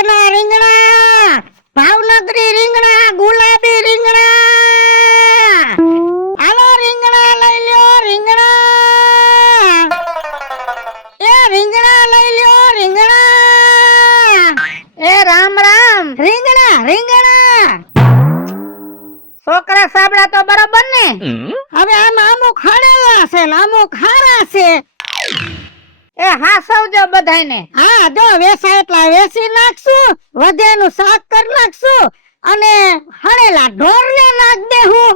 કડકના રીંગણા, ભાવનગરી રીંગણા, ગુલાબી રીંગણા. હાલો રીંગણા લઈ લ્યો રીંગણા. એ રીંગણા લઈ લ્યો રીંગણા. એ રામ રામ. રીંગણા રીંગણા. છોકરા સાબડા તો બરાબર ને? હવે આમાં અમુક ખડેલા છે ને અમુક ખારા છે. એ હા સૌજો બધાયને. હા જો વેસાય એટલા વેસી નાખશું, વધેનું શાક કરી નાખશું અને હળેલા ઢોરને નાખ દેહું.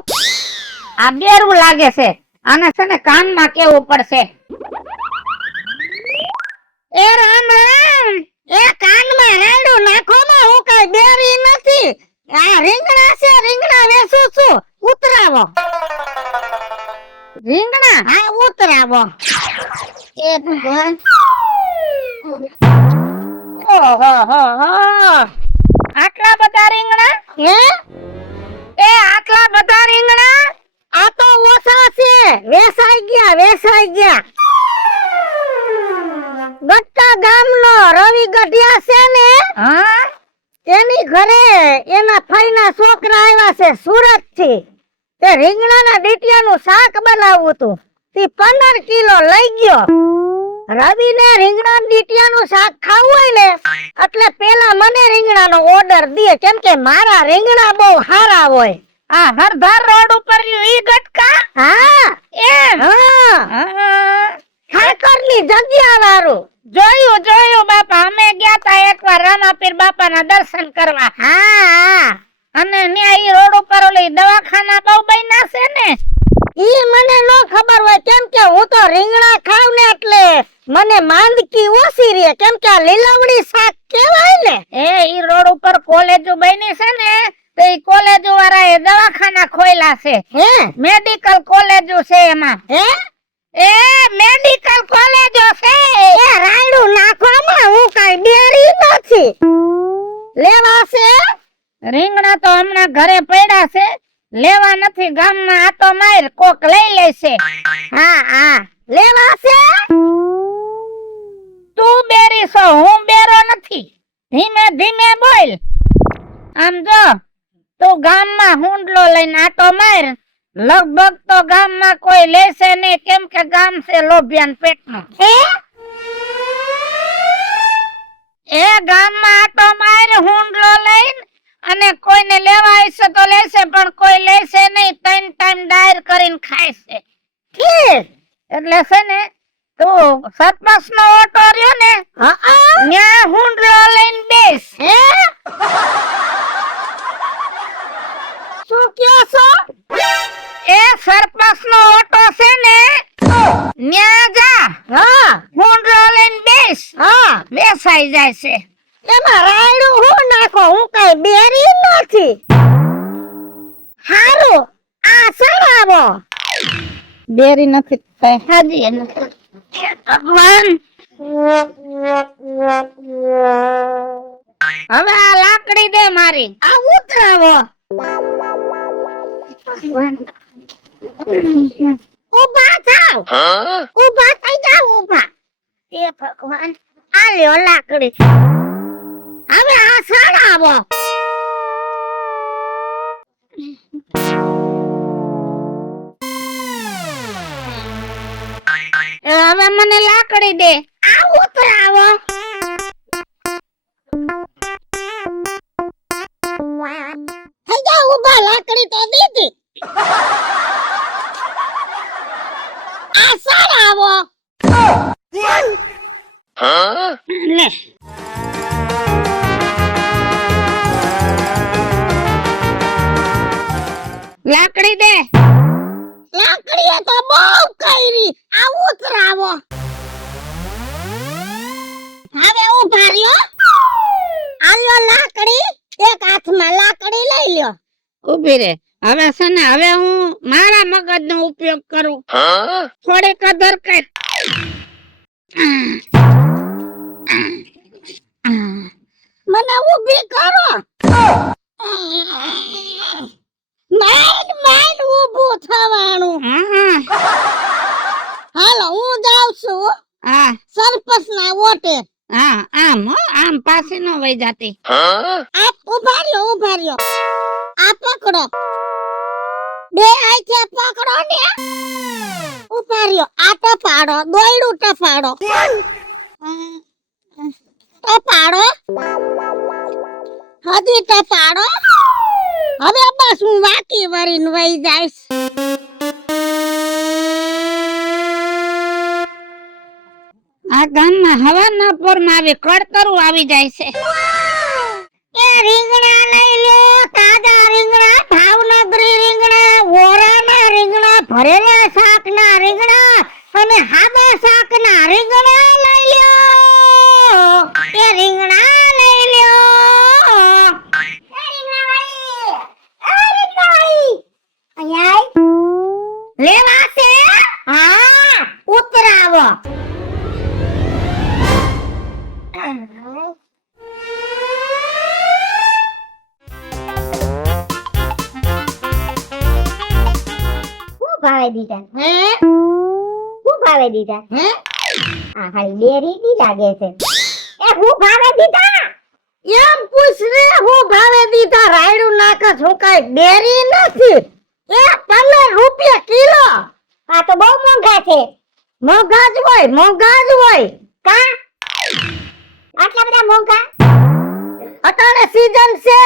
આ બેરું લાગે છે, આને છે ને કાનમાં કેવું પડશે. એ રામ રામ. એ કાનમાં રાયડું નાખો માં, હું કઈ બેરી નથી. આ રીંગણા છે, રીંગણા વેસું છું, ઉતરાવો. રીંગણા હા ઉતરાવો. એ ભગવાન. ઓહો હો હો. આટલા બધા રીંગણા? હે? એ આટલા બધા રીંગણા? આ તો ઓછા છે, વેસાઈ ગયા વેસાઈ ગયા. ગટ્ટા ગામનો રવિ ગઢિયા છે ને, હા તેની ઘરે એના ફઈના છોકરા આવ્યા છે સુરત થી. તે રીંગણાના ડીટિયાનું શાક બનાવવું હતું, તે 15 કિલો લઈ ગયો. રવિને રીંગણા ડીટિયાનું શાક ખાવું હોય ને એટલે પેલા મને રીંગણાનો ઓર્ડર દે, કેમ કે મારા રીંગણા બહુ સારા હોય. આ હરધાર રોડ ઉપર ઈ ગટકા? હા એમ. હા ઠાકરની જગ્યા વાળું. જોયું બાપા, અમે ગયા તા એકવાર રામાપીર બાપાના દર્શન કરવા. હા અને ન્યા ઈ રોડ ઉપર ઓલી દવાખાના બહુ બન્યા છે ને. ઈ મને નો ખબર હોય, કેમ કે હું તો રીંગણા ખાવ ને એટલે મને માંદકી ઓછી રહે, કેમ કે આ લીલવડી શાક કેવાય ને. ઈ રોડ ઉપર કોલેજો બની છે ને, તો ઈ કોલેજો વાળાએ દવાખાના ખોલ્યા છે. હે મેડિકલ કોલેજો છે એમાં. હે એ મેડિકલ કોલેજો છે. એ રાયડું નાખવામાં હું કઈ ડેરી નથી. લેવા છે રીંગણા તો હમણાં ઘરે પડ્યા છે, લેવા નથી. ગામમાં આતો માર કોક લઈ લેશે. હા હા લેવા છે. તું બેરી છો, હું બેરો નથી. ધીમે ધીમે બોલ. આમ જો તું ગામમાં હુંડલો લઈને આટો માર, લગભગ તો ગામમાં કોઈ લેશે નહીં, કેમ કે ગામ છે લોભિયાન પેટનું. એ ગામમાં આટો માર હુંડલો લઈને, અને કોઈને લેવા આવશે તો લેશે, પણ કોઈ લેશે નહીં. 3 ટાઈમ ડાયર કરીને ખાય છે. એટલે છે ને તું સરપંચ નો ઓટો રહ્યો ને, ન્યા હુંડલો લઈને બેસ. શું કહો છો? એ સરપંચ નો ઓટો છે ને, ન્યા જા. હા હુંડલો લઈને બેસ. હા બેસાઈ જાય છે. એમાં રાયડું હું નાખો, હું કઈ બેરી નથી. હારું આ સડાવો. બેરી નથી કઈ હાજી નથી. ભગવાન હવે આ લાકડી દે મારી, આ ઉતરાવો. ઉભા થાવ. ઉભા થઈ જાવ ઉભા. એ ભગવાન આ લ્યો લાકડી. હવે આ સડાવો. હવે મને લાકડી દે, આ ઉતરાવો. થઈ જા ઉભા, લાકડી તો દીધી. આ સડાવો. લે લાકડી દે. લાકડીએ તો બહુ કરી, આ ઉતરાવો. હવે ઉભા રહ્યો. આલ્યો લાકડી, એક હાથમાં લાકડી લઈ લ્યો. ઉભી રે. હવે છે ને, હવે હું મારા મગજનો ઉપયોગ કરું. થોડીક અધર કર. મને ઊભી કરો. માઇન ઊભું થવાનું. હાલો હું જાઉં છું સરપંચ ના વોટે. હા આમ હો આમ પાસે ન વઈ જાતી આપ ઉભા રહ્યો આ પકડો બે હાથે પકડો ને ઉભા રહ્યો આ ટપાડો દોયડું ટપાડો ટપાડો હજી ટપાડો હવે બસ હું વાકી વરીને વઈ જઈશ આ ગામમાં હવાના પોરમાં આવી કળતરું આવી જાય છે એ રીંગણા લઈ લો તાજા રીંગણા ભાવનગરી રીંગણા ઓરાના રીંગણા ભરેલા શાકના રીંગણા અને હાબા શાકના રીંગણા લઈ લ્યો એ રીંગણા લઈ લ્યો અહીંયા લેવા છે હા ઉતરાવો ભાવે દીધા હું ભાવે દીધા આ હાલી ડેરી ની લાગે છે એ હું ભાવે દીધા એમ પૂછ રે હું ભાવે દીધા રાયડું નાખે છું કઈ ડેરી નથી એ 15 રૂપિયા કિલો આ તો બહુ મોંઘા છે મોંઘા જ હોય કા આટલા બધા મોંઘા અટાણે સીઝન છે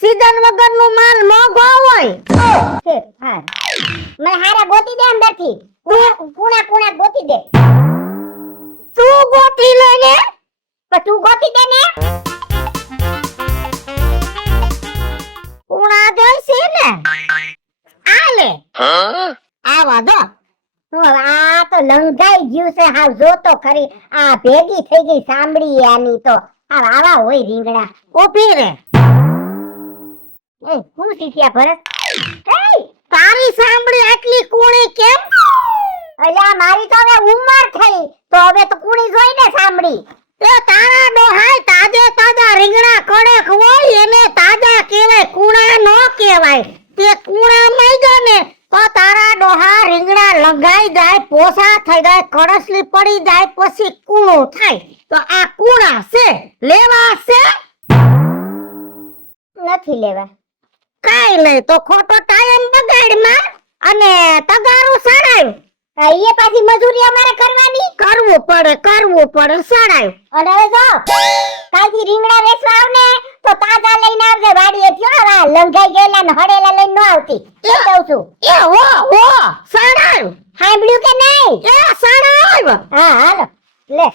સીઝન વગર નું માલ મોંઘો હોય છે હા મને હારા ગોતી દે અંદરથી કુણા ગોતી દે તું ગોતી લે ને પણ તું ગોતી દે ને કુણા જોઈશે ને આ લે આવા દો આ તો લંઘાઈ ગયું છે હાવ જો તો ખરી આ ભેગી થઈ ગઈ સાંભળી આની તો આવા હોય રીંગણા ઊભી રે એ કોણ શીખ્યા ભરત એ તારી સાંભળી આટલી કુણી કેમ અલ્યા મારી તો હવે ઉંમર થઈ તો હવે તો કુણી જોઈ ને સાંભળી તે તારા ડોહાય તાજા રીંગણા કડક હોય એને તાજા કહેવાય કુણા નો કહેવાય તે કુણા માંગ્યો ને તો તારા ડોહા રીંગણા લંઘાઈ જાય પોસા થઈ જાય કડસલી પડી જાય પછી કુણું થાય તો આ કુણા છે લેવા છે નથી લેવા કાઈ નહીં તો ખોટો ટાઈમ બગાડ માં અને તગારું સડાયું એ પાછી મજૂરી અમારે કરવું પડે સડાયું અને હવે જો કાલથી રીંગણા વેચવા આવ ને તો તાજા લઈને આવજે વાડીએ થયો લંઘાઈ ગયેલા ને હડેલા લઈને ન આવતી એ કહું છું એ હો સડાયું સાંભળ્યું કે નહીં એ સડાયું હા હાલો લે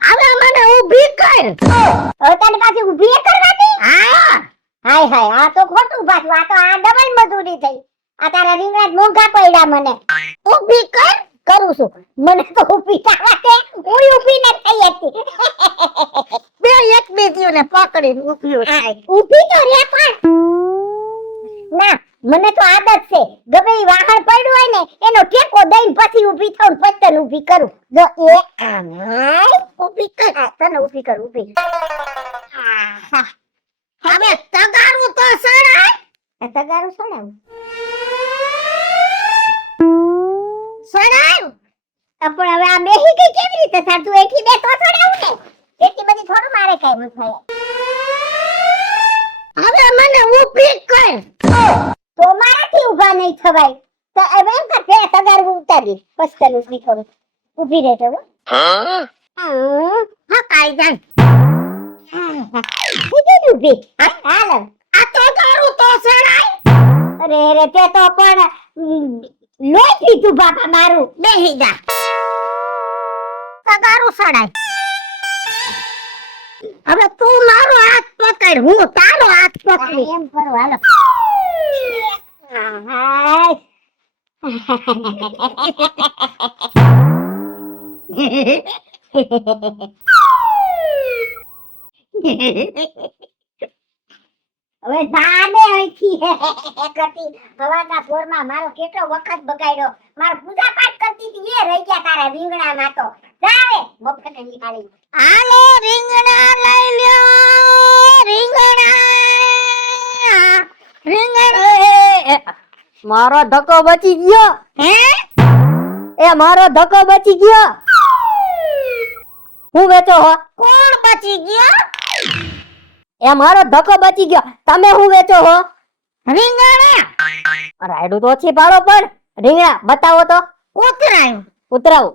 હવે મને ઊભી કર હવે તને પાછી ઊભી કરવાની હા હાય આ તો ખોટું પાછું આ તો આ ડબલ મજૂરી થઈ આ તારા રીંગણા મોંઘા પડ્યા મને ઊભી કરું છું મને તો ઊભી થવા દે હું ઊભી ન થઈ હતી બે એક બીજીને પકડીને ઊભી તો રે પણ ના મને તો આદત છે ગમે ઈ વાહણ પડ્યું હોય ને એનો ટેકો દઈને પછી ઊભી થાઉં પછી તને ઊભી કરું જો એ ઊભી કર તને ઊભી કર ઊભી હવે તગારું તો સડાય તગારું સડાવું પણ હવે આ બેહી ગઈ કેવી રીતે થાર તું એથી બે તો સડાવું ને એટલી બધી થોડું મારે કઈ ન થાય હવે મને ઊભી કર તો મારાથી ઊભા નહીં થવાય તો હવે એમ કર પે તગારું ઉતારી પછી તને ઊભી કરું ઊભી રહે તો હા કાઈ જાય ઊભી હાલ આ તગારું તો સડાય અરે તે તો પણ લોહી પીધું બાપા મારું બેહી જા તગારું સડાય હવે તું મારો હાથ પકડ હું તારો હાથ પકડી એમ કરો હાલો હવે જાને અહીંથી કરતી હવાના પોરમાં મારો કેટલો વખત બગાડ્યો મારો પૂજા પાઠ કરતી હતી એ રહી ગયા તારા રીંગણામાં તો જાવે મફત નીકાળી હાલો રીંગણા લઈ લ્યો રીંગણા મારો ધક્કો બચી ગયો હે એ મારો ધક્કો બચી ગયો. હું વેચો હો? કોણ બચી ગયો? એ મારો ધક્કો બચી ગયો. તમે હું વેચો હો? રીંગણા. રાયડું તો ઓછી પાડો પણ રીંગણા બતાવો તો. ઉતરાયું. ઉતરાવું.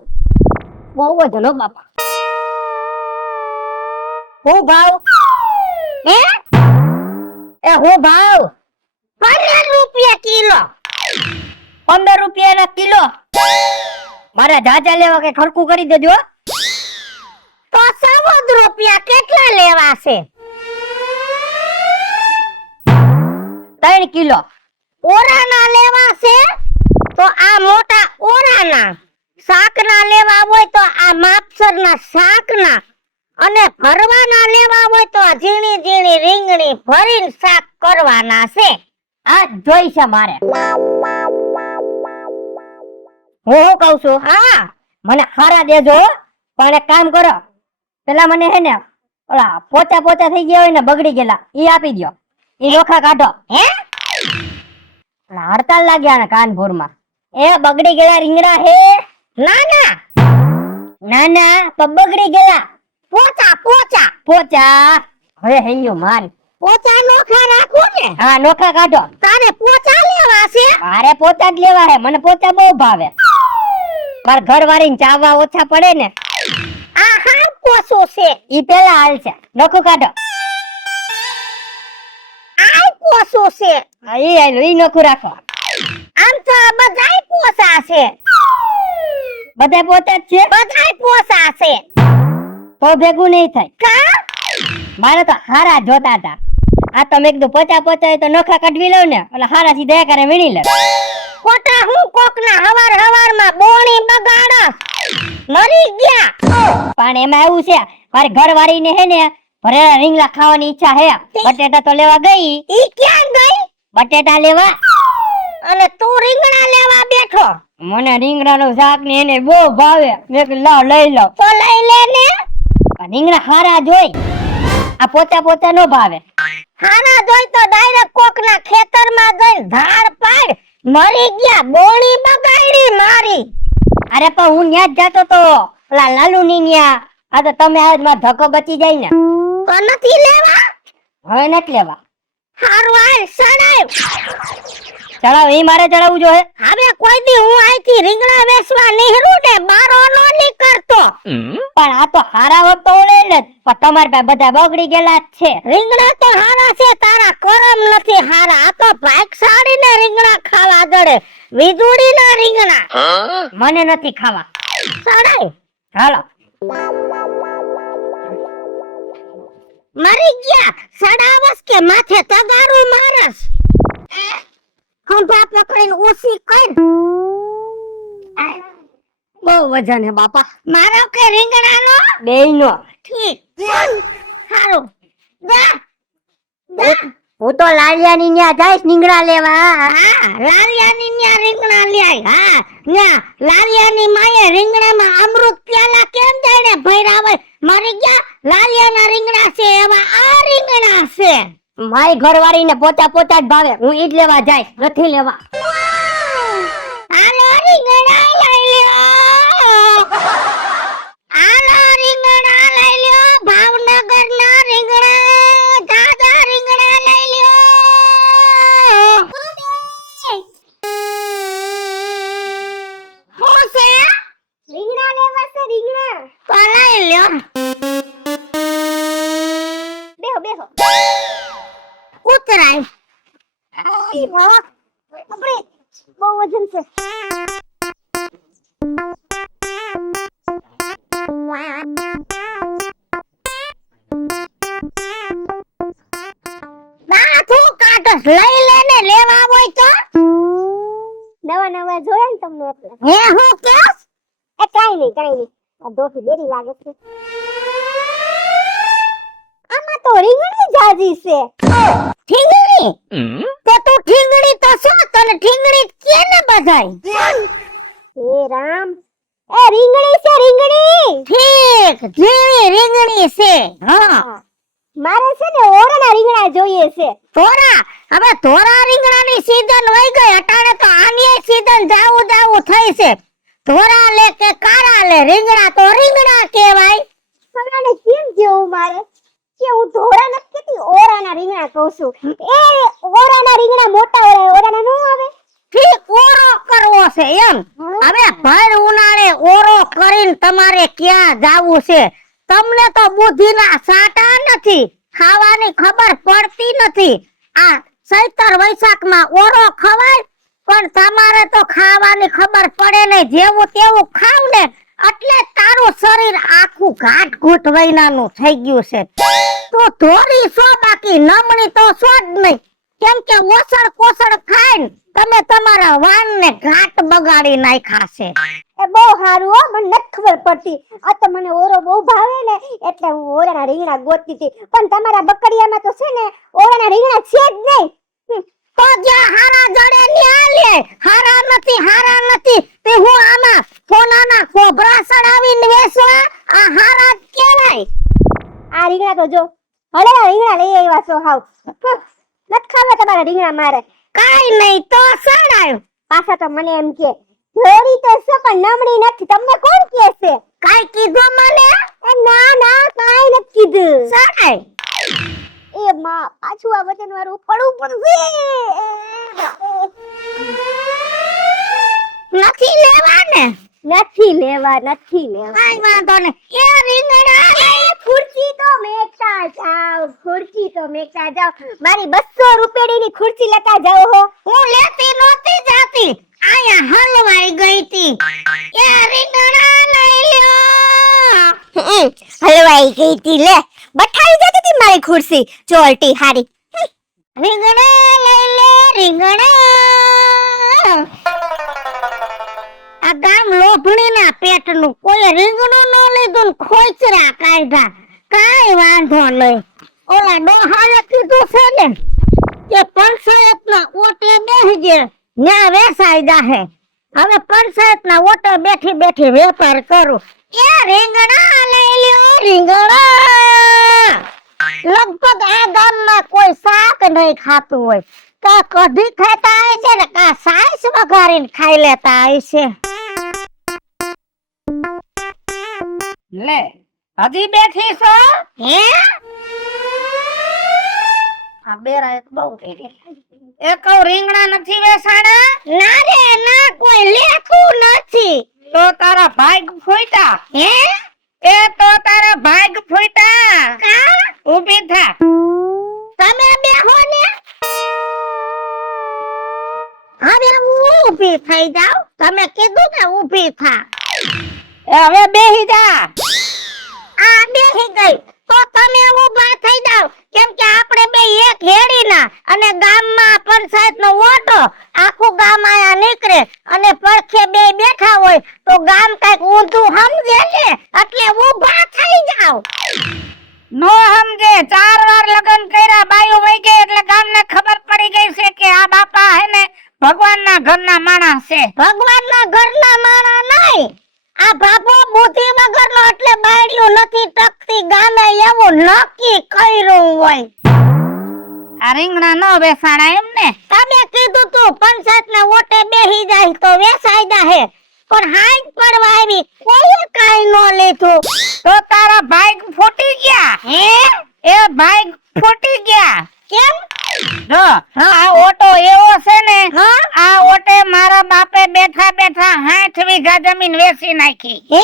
બહુ વજન હો બાપા. હું ભાવ? હે? એ હું ભાવ? 15 રૂપિયા કિલો. 15 રૂપિયાના કિલો. મારે જાજા લેવા કે ખરકું કરી દેજો હો. તો 14 રૂપિયા કેટલા લેવા છે? 3 કિલો. ઓરાના લેવા છે તો આ મોટા ઓરાના. શાકના લેવા હોય તો આ માપસરના શાકના. અને ભરવાના લેવા હોય તો આ ઝીણી ઝીણી રીંગણી ભરીને શાક કરવાના છે. આ જોઈ છે મારે. હું કહું છું, હા, મને ખારા દેજો હો. પણ એક કામ કરો, પેલા મને હે ને ઓલા પોચા પોચા થઈ ગયા હોય ને બગડી ગયેલા ઈ આપી દ્યો. ઈ લોખા કાઢો. હે? ઓલા હડતાલ લાગ્યા ને કાનપુરમાં. એ બગડી ગયેલા રીંગણા હે. ના ના, ના ના તો બગડી ગયેલા. પોચા પોચા. પોચા હવે હૈયું મારી. પોચા નોખા રાખો ને. હા નોખા કાઢો. તારે પોચા લેવા છે? મારે પોચા જ લેવા હે. મને પોચા બહુ ભાવે. માર ઘર વાળીને ચાવવા ઓછા પડે ને. આ હાવ પોચું છે. ઈ પેલા હાલ છે. નોખું કાઢો. આ પોચું છે. હા, ઈ હાલ ઈ નોખું રાખો. આમ તો આ બધાય પોચા છે. બધા પોચા જ છે. બધાય પોચા છે. તો ભેગું નહીં થાય. કા? મારે તો હારા જોતા હતા. આ તો મેં કીધું પોચા પોચા હોય તો નોખા કાઢવી લઉં ને એટલે હારા સીધા કરે વીણી લે. ખોટા હું કોકના હવારમાં બોણી બગાડસ. મરી ગયા. પણ એમાં એવું છે મારી ઘર વાળીને હે ને ભરેલા રીંગણા ખાવાની ઈચ્છા હે. બટેટા તો લેવા ગઈ. ઈ ક્યાં ગઈ? બટેટા લેવા. અને તું રીંગણા લેવા બેઠો. મને રીંગણાનું શાક ને એને બહુ ભાવે. મેં કીધું લાવ લઈ લઉં. તો લઈ લે ને. પણ રીંગણા હારા જોઈ. આ પોચા પોચા નો ભાવે. હાના જોઈ તો ડાયરેક્ટ કોકના ખેતરમાં જઈને ધાર પાડ. મરી ગયા. બોણી બગાડી મારી. અરે પણ હું ન્યા જ જાતો તો ઓલા લાલુ ની ન્યા. આ તો તમે આજ માં ધક્કો બચી જાય ને. તો નથી લેવા. હવે નથી લેવા. હારું હાલ સડાય. ચડાવ એ મારે ચડાવવું જોઈએ. હવે કોઈ દી હું આઈથી રીંગણા વેચવા નીકળું ને બારો નો નીકળતો. પણ આ તો હારા હોત તો ઓલે ને. પણ તમારી પાસે બધા બગડી ગયેલા જ છે. રીંગણા તો હારા છે, તારા કરમ નથી હારા. આ તો ભાગશાળીને રીંગણા ખાવા જડે. વીજળીના રીંગણા. મને નથી ખાવા. સડાય. હાલો. મરી ગયા. સડાવસ કે માથે તગારું મારસ. ખંભા પકડીને ઓછી કર. બહુ વજન હે બાપા. મારો કે રીંગણાનો? બેયનો. ઠીક. હારું. જા. જા. હું તો લાલિયાની ન્યા જઈશ રીંગણા લેવા. હા, લાલિયાની ન્યા રીંગણા લ્યાય. હા, ન્યા લાલિયાની માએ રીંગણામાં અમૃત પ્યાલા કેમ જાણે ભર્યા હોય. મરી ગયા. લાલિયાના રીંગણા છે એવા આ રીંગણા છે. મારી ઘરવાળી ને પોચા પોચા જ ભાવે. હું ઈ જ લેવા જઈશ. નથી લેવા. હાલો રીંગણા લઈ લ્યો. હાલો રીંગણા લઈ લ્યો. ભાવનગરના રીંગણા. તાજા રીંગણા લઈ લ્યો. શું છે? રીંગણા લેવા છે રીંગણા. તો લઈ લ્યો. બેહો બેહો. ઉતરાય. આઈ વાહ. આપણે બહુ વજન છે. ના તું કાઢસ. લઈ લે ને લેવા હોય તો. નવા નવા જોયા ને તમને એટલે હે હું કેસ? એ કાઈ નહીં આ દોસ્ત દેરી લાગે છે આમાં તો રીંગણી જાજી છે ઠીંગણી? તો તું ઠીંગણી તો છો. તને ઠીંગણી કેને બધાય? હે રામ એ રીંગણી છે રીંગણી ઠીક. ઝીણી રીંગણી છે. હા. મારે છે ને ઓરણા રીંગણા જોઈએ છે ધોરા. હવે ધોરા રીંગણાની સીઝન વઈ ગઈ. અટાણે તો આની સીઝન જાવું થઈ છે. ધોરા લે કે કાળા લે, રીંગણા તો રીંગણા કહેવાય. હમણાં કેમ જેવું મારે કે હું ધોરા નથી કહેતી, ઓરાના રીંગણા કહું છું. એ ઓરાના રીંગણા મોટા હોય, ઓરાના નો આવે. ઠીક, ઓરો કરવો છે એમ. હવે ભર ઉનાળે ઓરો કરીને તમારે ક્યાં જાવું છે? તમને તો બુદ્ધિના સાટા નથી, ખાવાની ખબર પડતી નથી. આ ચૈતર વૈશાખમાં ઓરો ખવાય, પણ તમારે તો ખાવાની ખબર પડે નહીં. જેવું તેવું ખાવ ને એટલે તારું શરીર આખું ઘાટ ઘૂંટ વૈનાનું થઈ ગયું છે. તો ધોરી છો, બાકી નમણી તો છો જ નહીં. કેમ કે ઓસળ કોસળ ખાઈને તમે તમારા વાનને ઘાટ બગાડી નાખ્યા છે. એ બહુ સારું હો, મને નથી ખબર પડતી. આ તો મને ઓરો બહુ ભાવે ને એટલે હું ઓરાના રીંગણા ગોતતી હતી. પણ તમારા બકડિયામાં તો છે ને ઓરાના રીંગણા છે જ નહીં. તો જ્યાં હારા જડે ન્યા લે. હારા નથી તે હું આમાં સોનાના ખોભરા ચડાવીને વેચવા, આ હારા જ કહેવાય. આ રીંગણા તો જો હળેલા રીંગણા લઈ આવ્યા છો હાવ. નથી ખાવા તમારા રીંગણા મારે. કાઈ નહીં તો સડાયો. પાછા તો મને એમ કે ધોરી તો છે પણ નમણી નથી. તમને કોણ કહે છે? કાઈ કીધું મને? એ ના ના કાઈ નથી કીધું. સડાય. એ માં પાછું આ વજન વાળું પડવું પડશે. નથી લેવા ને? નથી લેવા. કાઈ વાંધો નહીં. એ રીંગણા ખુરશી તો મેકતા જાવ. મારી 200 રૂપિયાની ખુરશી લેતા જાવ હો. હું લેતી નહોતી જાતી, આયા હલવાઈ ગઈ તી. એ રીંગણા લઈ લ્યો. હલવાઈ ગઈ તી લે. બઠાઈ જતી તી મારી ખુરશી ચોલટી હારી. રીંગણા લઈ લે રીંગણા. આ ગામ લોભણીના પેટનું, કોઈ રીંગણું ન લીધું ને ખોચરા કાઢ્યા. કાઈ વાંધો નહીં. ઓલા ડોહાએ કીધું છે ને કે પંચાયતના ઓટે બેસજે, ન્યા વેસાઈ જાહે. હવે પંચાયતના ઓટે બેઠી બેઠી વેપાર કરું. એ રીંગણા લઈ લ્યો રીંગણા. લગભગ આ ગામમાં કોઈ શાક નહીં ખાતું હોય. કા કઢી ખાતા હોય છે ને કા સાઈસ વઘારીને ખાઈ લેતા હોય છે. લે હજી બેઠી છો? હે આ બેરા એક બહુ એ કહું રીંગણા નથી વેસાણા? ના રે ના, કોઈ લેખું નથી. તો તારા ભાગ ફૂટા. હે એ તો તારા ભાગ ફૂટા. કા ઊભી થા. તમે બેહો ને. હવે હું ઊભી થઈ જાઉં. તમે કીધું ને ઊભી થા. એ હવે બેહી જા. આ બેહી ગઈ તો તમે ઊભા થઈ જાવ. કેમ કે આપણે બે એક હેડીના અને ગામમાં પંચાયતનો ઓટો, આખું ગામ આયા નીકળે અને પડખે બે બેઠા હોય તો ગામ કઈક ઊંધું સમજે ને, એટલે ઊભા થઈ જાવ. નો સમજે. 4 વાર લગન કર્યા, બાયું વઈ ગઈ એટલે ગામને ખબર પડી ગઈ છે કે આ બાપા હે ને ભગવાનના ઘરના માણસ છે. ભગવાનના ઘરના માણા નહીં, આ બાપો બુદ્ધિ વગરનો, એટલે બાયડીઓ નથી ટકતી ગામે એવું નક્કી કર્યું હોય. આ રીંગણા નો બેસાણા એમ ને? તમે કીધું તું પંચાયતના ઓટે બેહી જાય તો વેસાઈ જાહે, પણ હાઈ પડવા આવી કોઈ કાઈ નો લીધું. તો તારા ભાગ ફૂટી ગયા. હે એ ભાગ ફૂટી ગયા. કેમ? જો આ ઓટો એવો છે ને, હા આ ઓટે મારા બાપે બેઠા બેઠા 60 વીઘા જમીન વેચી નાખી. હે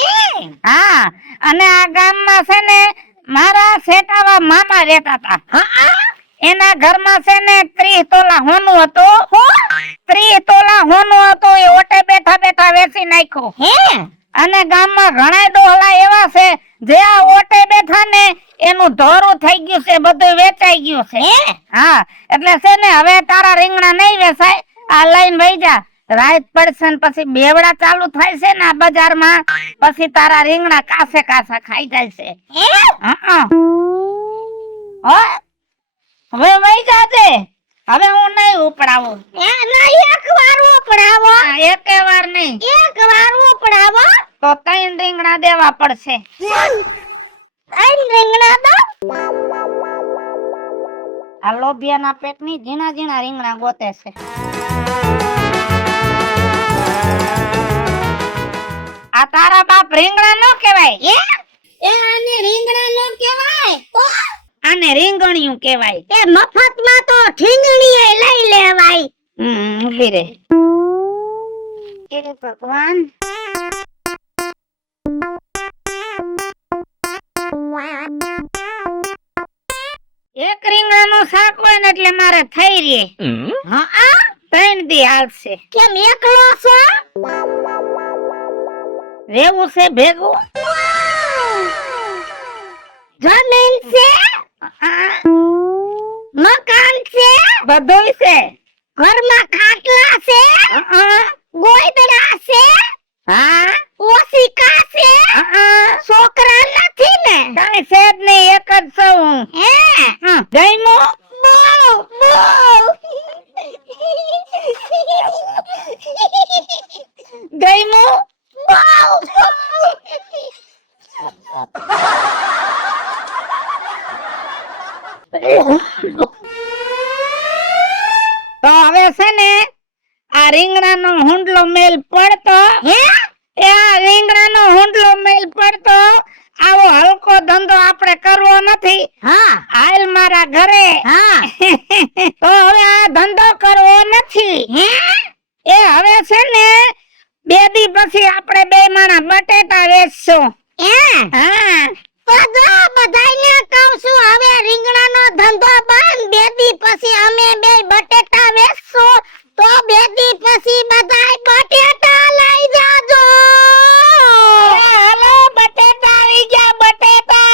હા, અને આ ગામમાં છે ને મારા શેઠાવા મામા રહેતા હતા. હા એના ઘરમાં છે ને 30 તોલા હોનું હતું. 30 તોલા હોનું હતું, એ ઓટે બેઠા બેઠા વેચી નાખ્યું. હે અને ગામમાં ઘણા ડોહલા એવા છે જે આ ઓટે બેઠા ને એનું ધોરું થઈ ગયું છે, બધું વેચાઈ ગયું છે. હા, એટલે છે ને હવે તારા રીંગણા નહીં વેચાય. આ લઈને વઈ જા. રાત પડશે ને પછી બેવડા ચાલુ થાય છે ને આ બજારમાં, પછી તારા રીંગણા કાસે કાસા ખાઈ જાય છે. હવે વઈ જાજે. હવે હું નહીં ઉપડાવું. ના એક વાર ઉપડાવો. એક વાર નહીં, એક વાર ઉપડાવો તો 3 રીંગણા દેવા પડશે. 3 રીંગણા દો. આ લોભિયાના પેટની ઝીણા ઝીણા રીંગણા ગોતે છે. આ તારા બાપ રીંગણા નો કહેવાય એ આને રીંગણા નો કહેવાય તો આને રીંગણિયું કહેવાય. એ મફતમાં તો ઠીંગણીએ લઈ લેવાય. ઊભી રે. એ ભગવાન. એક રીંગણાનું શાક હોય ને એટલે મારે થઈ રે. હા આ 3 દી હાલશે. કેમ એકલો છો? રેવું છે ભેગું. જમીન છે, મકાન છે, બધુંય છે. ઘરમાં ખાટલા છે, ગોયદડા છે, હા ઓશિકા છે, છોકરા નથી ને? કાંઈ છે જ નહીં, એક જ છું હું. હે ગયમું? બહુ બહુ ગયમું? તો હવે છે ને આ રીંગણાનો હુંડલો મેલ પડતો એ આ રીંગણાનો હુંડલો મેલ પડતો આવો હલકો ધંધો આપણે કરવો નથી. હા હાલ મારા ઘરે. હા તો હવે આ ધંધો કરવો નથી. એ હવે છે ને 2 દી પછી આપણે 2 માણા બટેટા વેચશું. હા તો જો બધાયને કહું છું હવે રીંગણાનો ધંધો બંધ. 2 દી પછી અમે 2 બટેટા વેચશું તો 2 દી પછી બધાય બટેટા લઈ જાજો. હાલો બટેટા આવી ગયા બટેટા.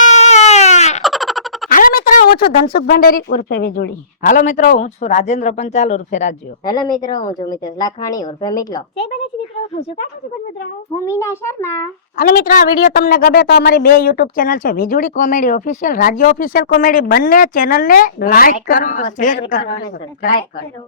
હાલો મિત્રો, હું છું ધનસુખ ભંડેરી ઉર્ફે વીજળી. હાલો મિત્રો, હું છું રાજેન્દ્ર પંચાલ ઉર્ફે રાજ્યો. હેલો મિત્રો, હું છું મિતેશ લાખાણી ઉર્ફે મિકલો. જય બનેશ મિત્રો, હું છું કાકાજી મિત્રો. હું મીના શર્મા. અને મિત્રો, આ વિડીયો તમને ગમે તો અમારી 2 YouTube ચેનલ છે, વીજળી કોમેડી ઓફિશિયલ, રાજ્ય ઓફિશિયલ કોમેડી. બંને ચેનલને લાઈક કરો, શેર કરો અને સબસ્ક્રાઇબ કરો.